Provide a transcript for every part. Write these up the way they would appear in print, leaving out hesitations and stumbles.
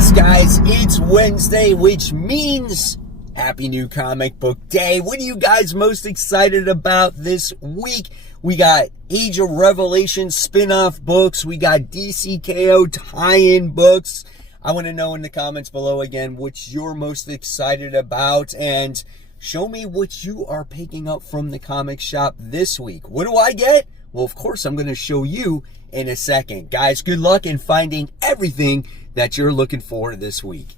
Yes, guys, it's Wednesday, which means Happy New Comic Book Day. What are you guys most excited about this week? We got Age of Revelation spin-off books. We got DCKO tie-in books. I want to know in the comments below again what you're most excited about, and show me what you are picking up from the comic shop this week. What do I get? Well, of course, I'm going to show you in a second. Guys, good luck in finding everything that you're looking for this week.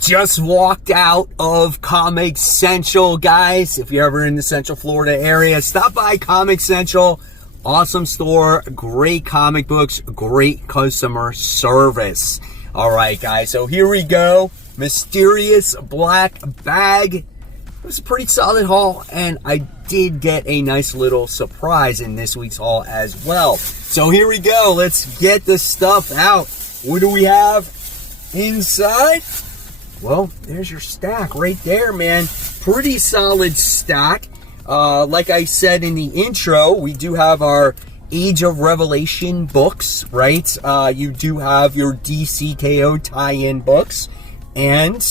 Just walked out of Comic Central, guys. If you're ever in the Central Florida area, stop by Comic Central. Awesome store, great comic books, great customer service. All right, guys, so here we go. Mysterious Black Bag. It was a pretty solid haul, and I did get a nice little surprise in this week's haul as well. So here we go. Let's get the stuff out. What do we have inside? Well, there's your stack right there, man. Pretty solid stack. Like I said in the intro, we do have our Age of Revelation books, right? You do have your DCKO tie-in books. And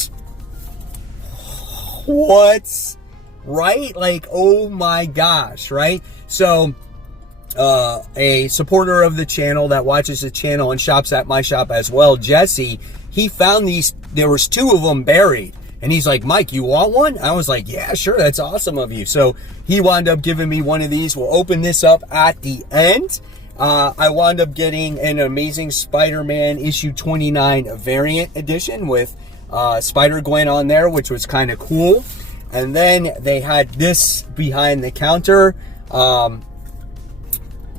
what's right? Like, oh my gosh, right? So, a supporter of the channel that watches the channel and shops at my shop as well, Jesse, he found these. There was two of them buried. And he's like, Mike, you want one? I was like, yeah, sure. That's awesome of you. So he wound up giving me one of these. We'll open this up at the end. I wound up getting an Amazing Spider-Man issue 29 variant edition with Spider-Gwen on there, which was kind of cool. And then they had this behind the counter.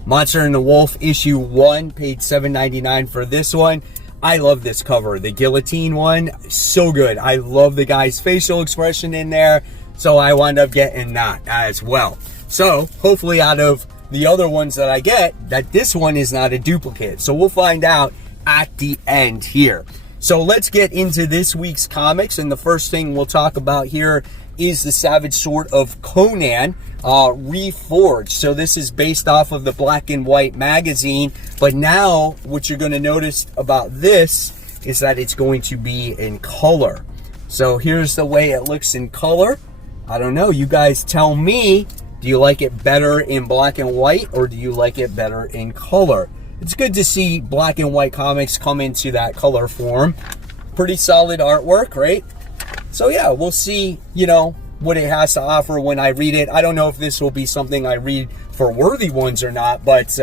Monster and the Wolf issue 1, paid $7.99 for this one. I love this cover, the guillotine one, so good. I love the guy's facial expression in there, so I wound up getting that as well. So hopefully out of the other ones that I get, that this one is not a duplicate. So we'll find out at the end here. So let's get into this week's comics, and the first thing we'll talk about here is the Savage Sword of Conan reforged. So this is based off of the Black and White magazine, but now what you're going to notice about this is that it's going to be in color. So here's the way it looks in color. I don't know, you guys tell me, do you like it better in black and white, or do you like it better in color? It's good to see black and white comics come into that color form. Pretty solid artwork, right? So yeah, we'll see, you know, what it has to offer when I read it. I don't know if this will be something I read for worthy ones or not, but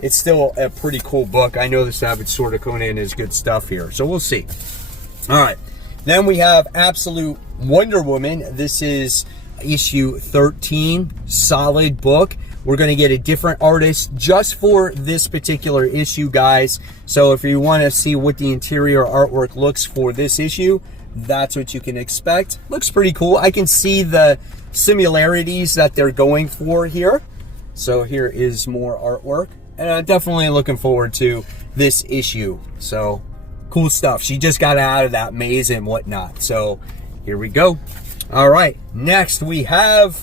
it's still a pretty cool book. I know the Savage Sword of Conan is good stuff here, so we'll see. All right, then we have Absolute Wonder Woman. This is issue 13, solid book. We're going to get a different artist just for this particular issue, guys. So if you want to see what the interior artwork looks for this issue, that's what you can expect. Looks pretty cool. I can see the similarities that they're going for here. So here is more artwork, and I'm definitely looking forward to this issue. So cool stuff. She just got out of that maze and whatnot. So here we go. All right, next we have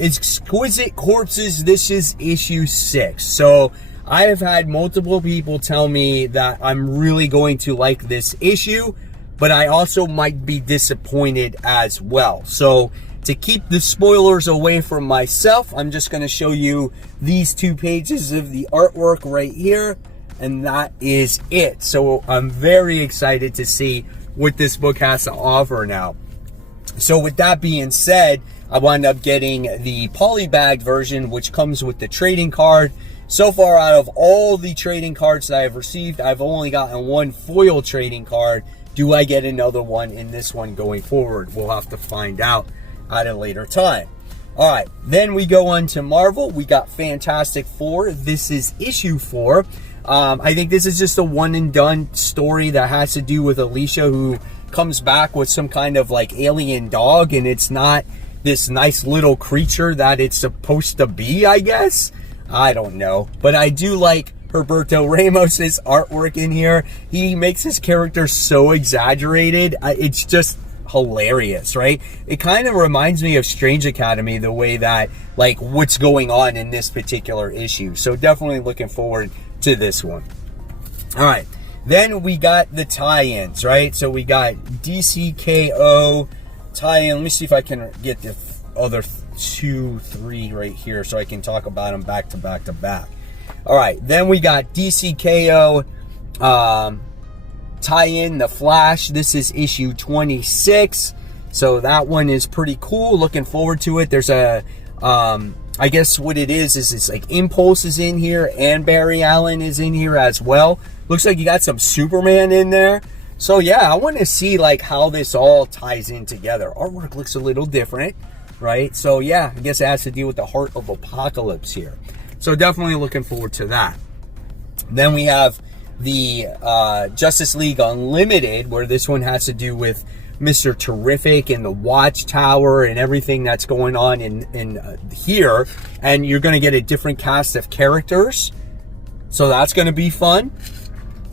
Exquisite Corpses. This is issue 6. So I have had multiple people tell me that I'm really going to like this issue, but I also might be disappointed as well. So to keep the spoilers away from myself, I'm just going to show you these 2 pages of the artwork right here, and that is it. So I'm very excited to see what this book has to offer now. So with that being said, I wound up getting the polybagged version, which comes with the trading card. So far, out of all the trading cards that I've received, I've only gotten 1 foil trading card. Do I get another one in this one going forward? We'll have to find out at a later time. All right, then we go on to Marvel. We got Fantastic Four. This is issue 4. I think this is just a one and done story that has to do with Alicia, who comes back with some kind of like alien dog, and it's not this nice little creature that it's supposed to be, I guess. I don't know, but I do like Roberto Ramos's artwork in here. He makes his character so exaggerated. It's just hilarious, right? It kind of reminds me of Strange Academy, the way that, like, what's going on in this particular issue. So definitely looking forward to this one. All right, Then we got the tie-ins, right? So we got DCKO tie-in. Let me see if I can get the other 2, 3 right here so I can talk about them back to back to back. All right, then we got DCKO tie-in, The Flash. This is issue 26. So that one is pretty cool. Looking forward to it. There's a, I guess what it is it's like Impulse is in here and Barry Allen is in here as well. Looks like you got some Superman in there. So yeah, I want to see like how this all ties in together. Artwork looks a little different, right? So yeah, I guess it has to deal with the Heart of Apocalypse here. So definitely looking forward to that. Then we have the Justice League Unlimited, where this one has to do with Mr. Terrific and the Watchtower and everything that's going on in here. And you're going to get a different cast of characters. So that's going to be fun.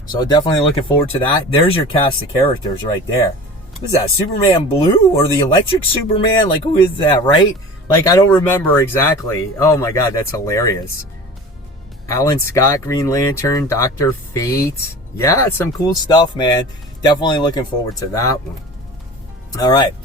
So definitely looking forward to that. There's your cast of characters right there. What is that, Superman Blue or the Electric Superman? Like, who is that, right? Like, I don't remember exactly. Oh my God, that's hilarious. Alan Scott, Green Lantern, Dr. Fate. Yeah, some cool stuff, man. Definitely looking forward to that one. All right.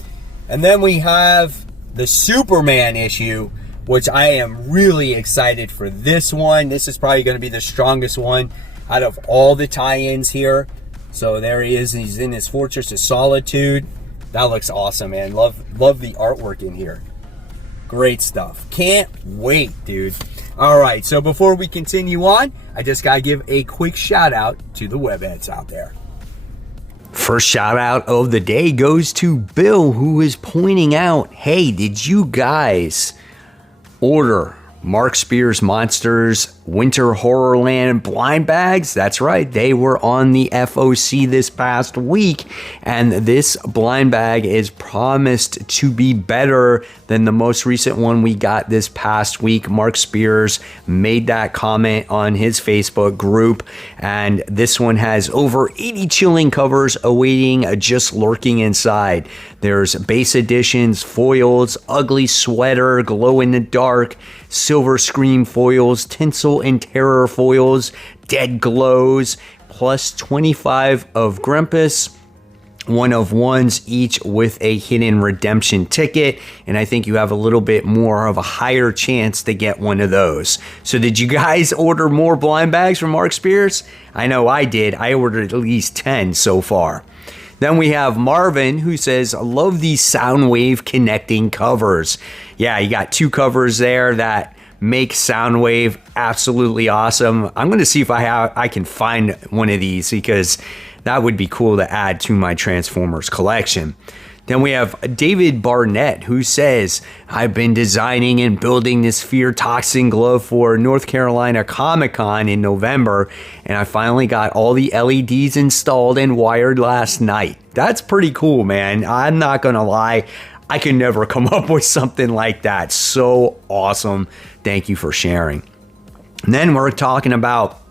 And then we have the Superman issue, which I am really excited for this one. This is probably going to be the strongest one out of all the tie-ins here. So there he is. He's in his Fortress of Solitude. That looks awesome, man. Love the artwork in here. Great stuff. Can't wait, dude. All right, so before we continue on, I just got to give a quick shout out to the webheads out there. First shout out of the day goes to Bill, who is pointing out, hey, did you guys order Mark Spears Monsters Winter Horrorland blind bags? That's right, they were on the FOC this past week, and this blind bag is promised to be better than the most recent one we got this past week. Mark Spears made that comment on his Facebook group, and this one has over 80 chilling covers awaiting, just lurking inside. There's base editions, foils, ugly sweater, glow in the dark, silver scream foils, tinsel and terror foils, dead glows, plus 25 of Grumpus, one of ones, each with a hidden redemption ticket. And I think you have a little bit more of a higher chance to get one of those. So did you guys order more blind bags from Mark Spears? I know I did. I ordered at least 10 so far. Then we have Marvin, who says, love these Soundwave connecting covers. Yeah, you got 2 covers there that make Soundwave absolutely awesome. I'm going to see if I can find one of these, because that would be cool to add to my Transformers collection. Then we have David Barnett, who says, I've been designing and building this Fear Toxin glove for North Carolina Comic-Con in November, and I finally got all the LEDs installed and wired last night. That's pretty cool, man. I'm not gonna lie, I can never come up with something like that. So awesome. Thank you for sharing. And then we're talking about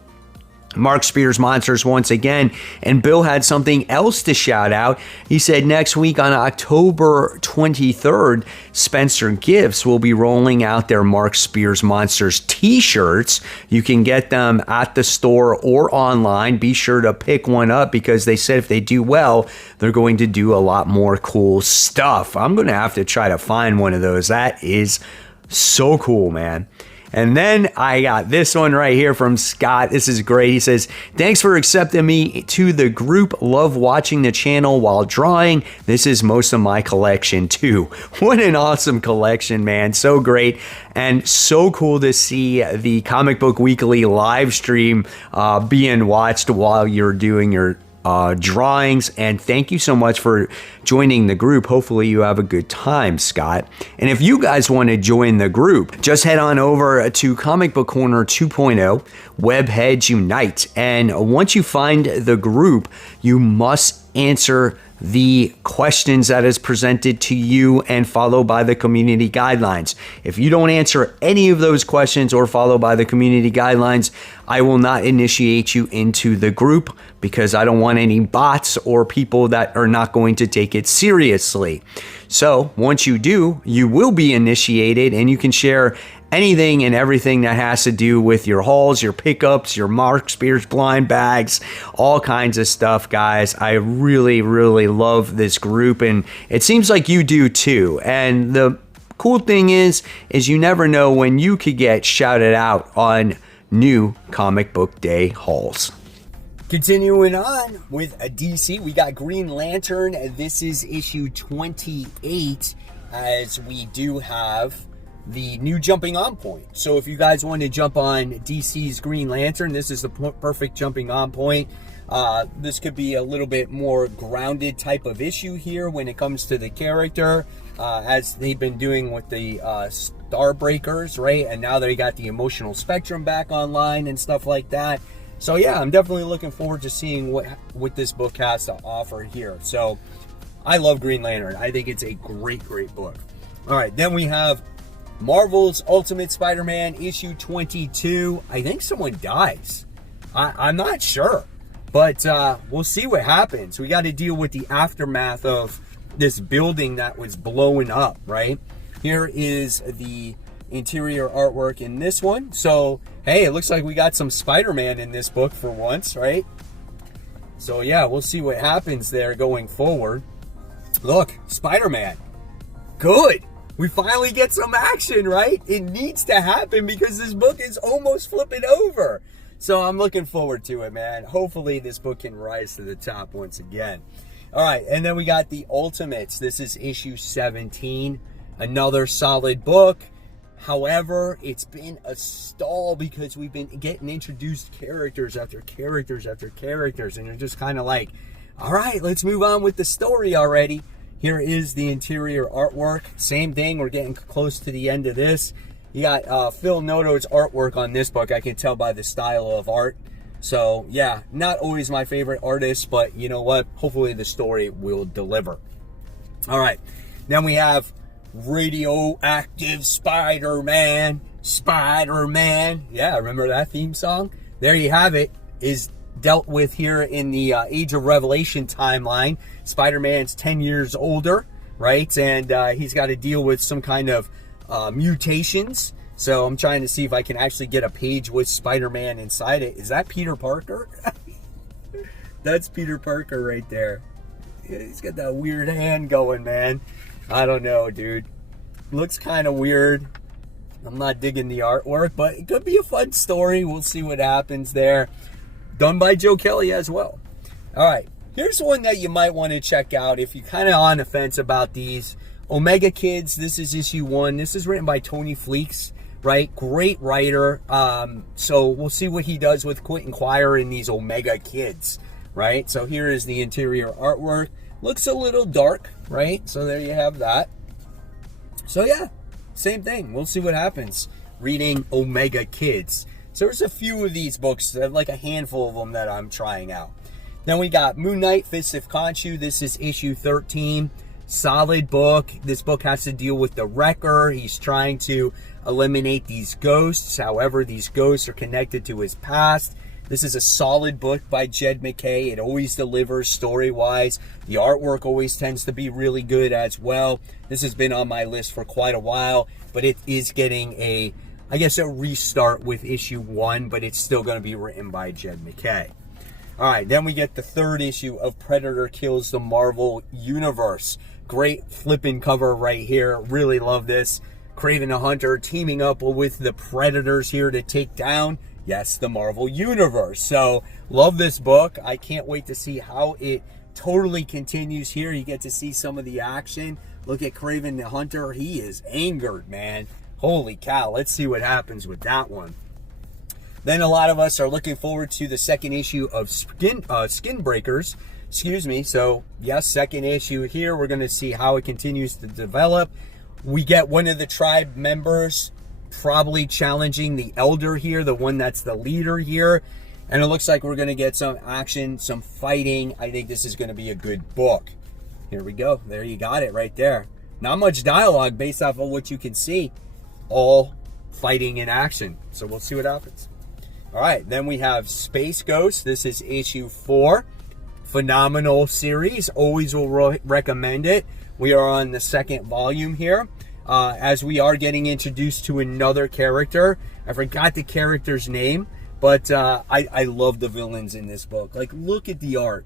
Mark Spears Monsters once again, and Bill had something else to shout out. He said next week on October 23rd, Spencer Gifts will be rolling out their Mark Spears Monsters t-shirts. You can get them at the store or online. Be sure to pick one up, because they said if they do well, they're going to do a lot more cool stuff. I'm going to have to try to find one of those. That is so cool, man. And then I got this one right here from Scott. This is great. He says, thanks for accepting me to the group. Love watching the channel while drawing. This is most of my collection too. What an awesome collection, man. So great. And so cool to see the Comic Book Weekly live stream being watched while you're doing your drawings. And thank you so much for joining the group. Hopefully you have a good time, Scott. And if you guys want to join the group, just head on over to Comic Book Corner 2.0, Webheads Unite. And once you find the group, you must answer the questions that is presented to you and follow by the community guidelines. If you don't answer any of those questions or follow by the community guidelines, I will not initiate you into the group, because I don't want any bots or people that are not going to take it seriously. So once you do, you will be initiated, and you can share anything and everything that has to do with your hauls, your pickups, your Mark Spears blind bags, all kinds of stuff, guys. I really, really love this group, and it seems like you do too. And the cool thing is you never know when you could get shouted out on new comic book day hauls. Continuing on with a DC, we got Green Lantern. This is issue 28, as we do have the new jumping on point. So if you guys want to jump on DC's Green Lantern, this is the perfect jumping on point. This could be a little bit more grounded type of issue here when it comes to the character, as they've been doing with the Starbreakers, right? And now they got the emotional spectrum back online and stuff like that. So yeah, I'm definitely looking forward to seeing what this book has to offer here. So I love Green Lantern. I think it's a great book. All right, then we have Marvel's Ultimate Spider-Man issue 22. I think someone dies. I'm not sure, but we'll see what happens. We got to deal with the aftermath of this building that was blowing up, right? Here is the interior artwork in this one. So, hey, it looks like we got some Spider-Man in this book for once, right? So, yeah, we'll see what happens there going forward. Look, Spider-Man. Good. We finally get some action, right? It needs to happen because this book is almost flipping over. So I'm looking forward to it, man. Hopefully this book can rise to the top once again. All right, and then we got the Ultimates. This is issue 17. Another solid book. However, it's been a stall because we've been getting introduced characters after characters after characters. And you're just kind of like, all right, let's move on with the story already. Here is the interior artwork. Same thing. We're getting close to the end of this. You got Phil Noto's artwork on this book. I can tell by the style of art. So, yeah, not always my favorite artist, but you know what? Hopefully the story will deliver. All right. Then we have Radioactive Spider-Man. Spider-Man. Yeah, remember that theme song? There you have it. Is dealt with here in the Age of Revelation timeline. Spider-Man's 10 years older, right? And he's got to deal with some kind of mutations. So I'm trying to see if I can actually get a page with Spider-Man inside it. Is that Peter Parker? That's Peter Parker right there. He's got that weird hand going, man. I don't know, dude. Looks kind of weird. I'm not digging the artwork, but it could be a fun story. We'll see what happens there. Done by Joe Kelly as well. All right. Here's one that you might want to check out if you're kind of on the fence about these. Omega Kids. This is issue 1. This is written by Tony Fleeks, right? Great writer. So we'll see what he does with Quentin Quire in these Omega Kids, right? So here is the interior artwork. Looks a little dark, right? So there you have that. So yeah, same thing. We'll see what happens reading Omega Kids. So there's a few of these books, like a handful of them that I'm trying out. Then we got Moon Knight, Fist of Khonshu. This is issue 13. Solid book. This book has to deal with the Wrecker. He's trying to eliminate these ghosts. However, these ghosts are connected to his past. This is a solid book by Jed McKay. It always delivers story-wise. The artwork always tends to be really good as well. This has been on my list for quite a while, but it is getting a restart with issue 1, but it's still going to be written by Jed McKay. All right, then we get the 3rd issue of Predator Kills the Marvel Universe. Great flipping cover right here. Really love this. Kraven the Hunter teaming up with the Predators here to take down, yes, the Marvel Universe. So, love this book. I can't wait to see how it totally continues here. You get to see some of the action. Look at Kraven the Hunter. He is angered, man. Holy cow. Let's see what happens with that one. Then a lot of us are looking forward to the 2nd issue of Skin Breakers. Excuse me. So, yes, 2nd issue here. We're going to see how it continues to develop. We get one of the tribe members probably challenging the elder here, the one that's the leader here. And it looks like we're going to get some action, some fighting. I think this is going to be a good book. Here we go. There you got it right there. Not much dialogue based off of what you can see. All fighting in action. So we'll see what happens. All right, then we have Space Ghost. This is issue 4. Phenomenal series. Always will recommend it. We are on the 2nd volume here. as we are getting introduced to another character. I forgot the character's name, but I love the villains in this book. Like, look at the art.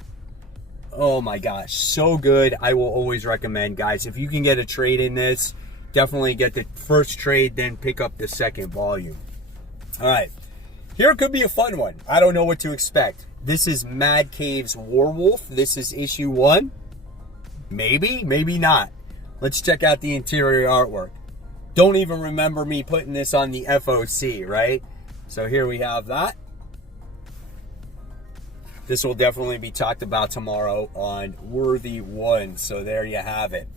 Oh my gosh, so good. I will always recommend, guys, if you can get a trade in this, definitely get the first trade, then pick up the second volume. All right, here could be a fun one. I don't know what to expect. This is Mad Cave's Warwolf. This is issue 1. Maybe, maybe not. Let's check out the interior artwork. Don't even remember me putting this on the FOC, right? So here we have that. This will definitely be talked about tomorrow on Worthy One. So there you have it.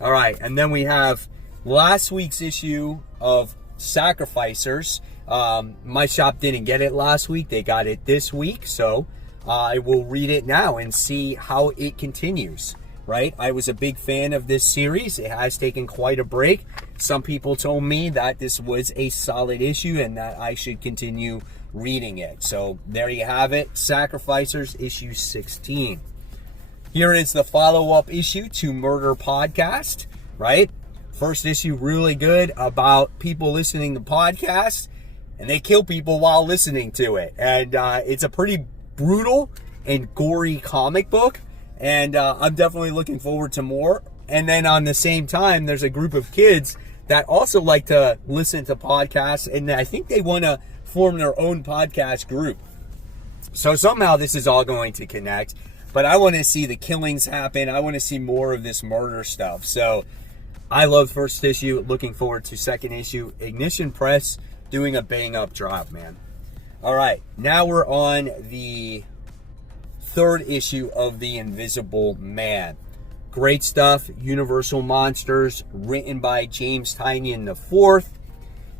All right, and then we have last week's issue of Sacrificers. My shop didn't get it last week. They got it this week. So I will read it now and see how it continues, right? I was a big fan of this series. It has taken quite a break. Some people told me that this was a solid issue and that I should continue reading it. So there you have it. Sacrificers issue 16. Here is the follow-up issue to Murder Podcast, right? First issue really good about people listening to podcasts and they kill people while listening to it. And it's a pretty brutal and gory comic book. And I'm definitely looking forward to more. And then on the same time, there's a group of kids that also like to listen to podcasts. And I think they want to form their own podcast group. So somehow this is all going to connect. But I want to see the killings happen. I want to see more of this murder stuff. So I love first issue. Looking forward to second issue. Ignition Press doing a bang up job, man. All right. Now we're on the third issue of The Invisible Man. Great stuff. Universal Monsters, written by James Tynion IV.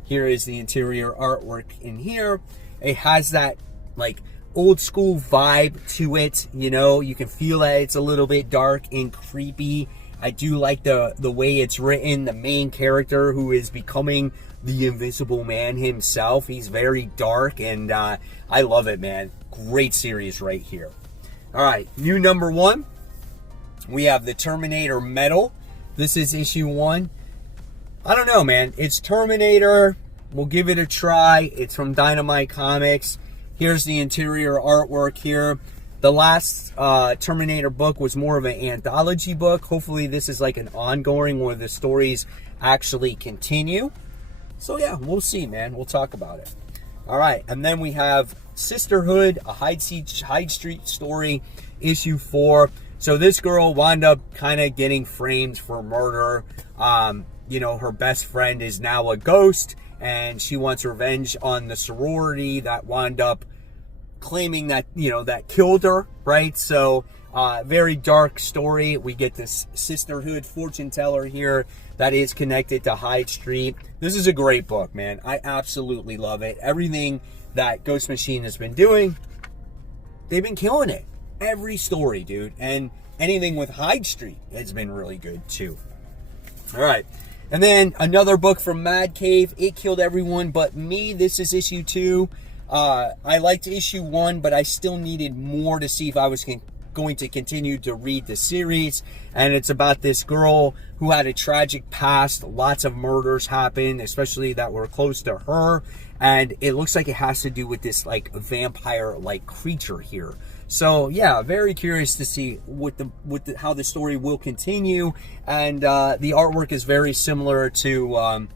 Here is the interior artwork in here. It has that like old school vibe to it. You know, you can feel that it's a little bit dark and creepy. I do like the way it's written. The main character who is becoming the Invisible Man himself. He's very dark and I love it, man. Great series right here. All right, new number 1. We have the Terminator Metal. This is issue 1. I don't know, man. It's Terminator. We'll give it a try. It's from Dynamite Comics. Here's the interior artwork here. The last Terminator book was more of an anthology book. Hopefully this is like an ongoing where the stories actually continue. So yeah, we'll see, man. We'll talk about it. All right, and then we have Sisterhood, a Hyde Street story, issue 4. So this girl wound up kind of getting framed for murder. You know, her best friend is now a ghost, and she wants revenge on the sorority that wound up claiming that, you know, that killed her, right? So, very dark story. We get this Sisterhood fortune teller here that is connected to Hyde Street. This is a great book, man. I absolutely love it. Everything that Ghost Machine has been doing, they've been killing it. Every story, dude. And anything with Hyde Street has been really good, too. All right. And then another book from Mad Cave, It Killed Everyone But Me. This is issue 2. I liked issue 1, but I still needed more to see if I was going to continue to read the series. And it's about this girl who had a tragic past. Lots of murders happened, especially that were close to her. And it looks like it has to do with this like vampire-like creature here. So yeah, very curious to see how the story will continue. And the artwork is very similar to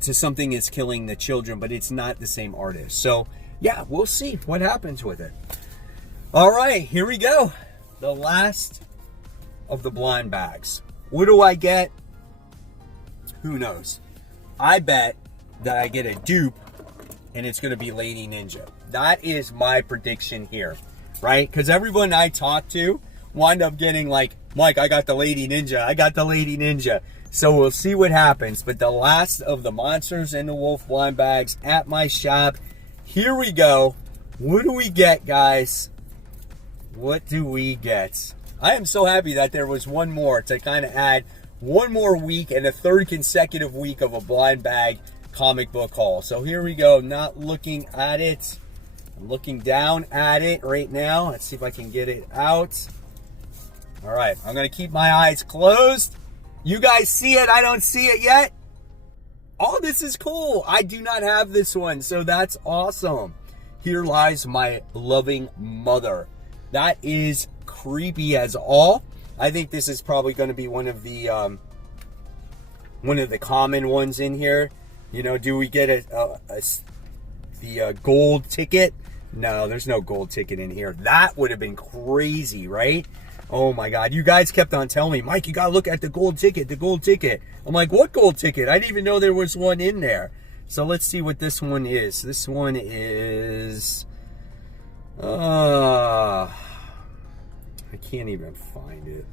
Something Is Killing the Children, but it's not the same artist. So yeah, we'll see what happens with it. All right, here we go. The last of the blind bags. What do I get? Who knows? I bet that I get a dupe and it's going to be Lady Ninja. That is my prediction here, right? Because everyone I talk to wind up getting like, Mike, I got the Lady Ninja. I got the Lady Ninja. So we'll see what happens. But the last of the Monsters and the Wolf blind bags at my shop. Here we go. What do we get, guys? What do we get? I am so happy that there was one more to kind of add one more week and a third consecutive week of a blind bag comic book haul. So here we go. Not looking at it. I'm looking down at it right now. Let's see if I can get it out. All right. I'm going to keep my eyes closed. You guys see it? I don't see it yet. Oh, this is cool. I do not have this one, so that's awesome. Here lies my loving mother. That is creepy as all. I think this is probably going to be one of the common ones in here. You know, do we get the gold ticket? No, there's no gold ticket in here. That would have been crazy, right? Oh my God. You guys kept on telling me, Mike, you got to look at the gold ticket, the gold ticket. I'm like, what gold ticket? I didn't even know there was one in there. So let's see what this one is. This one is, I can't even find it.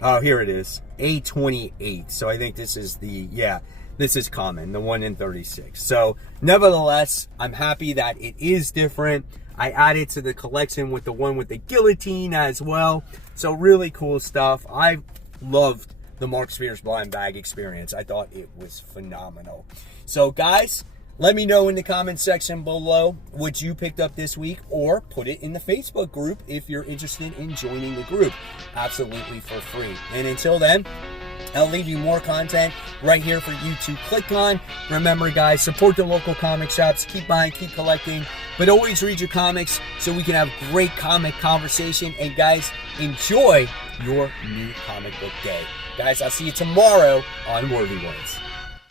Oh, here it is. A28. So I think this is this is common, the 1 in 36. So nevertheless, I'm happy that it is different. I added to the collection with the one with the guillotine as well. So really cool stuff. I loved the Mark Spears blind bag experience. I thought it was phenomenal. So guys, let me know in the comment section below what you picked up this week, or put it in the Facebook group if you're interested in joining the group. Absolutely for free. And until then, I'll leave you more content right here for you to click on. Remember, guys, support the local comic shops. Keep buying, keep collecting, but always read your comics so we can have great comic conversation. And guys, enjoy your new comic book day. Guys, I'll see you tomorrow on Worthy Ones.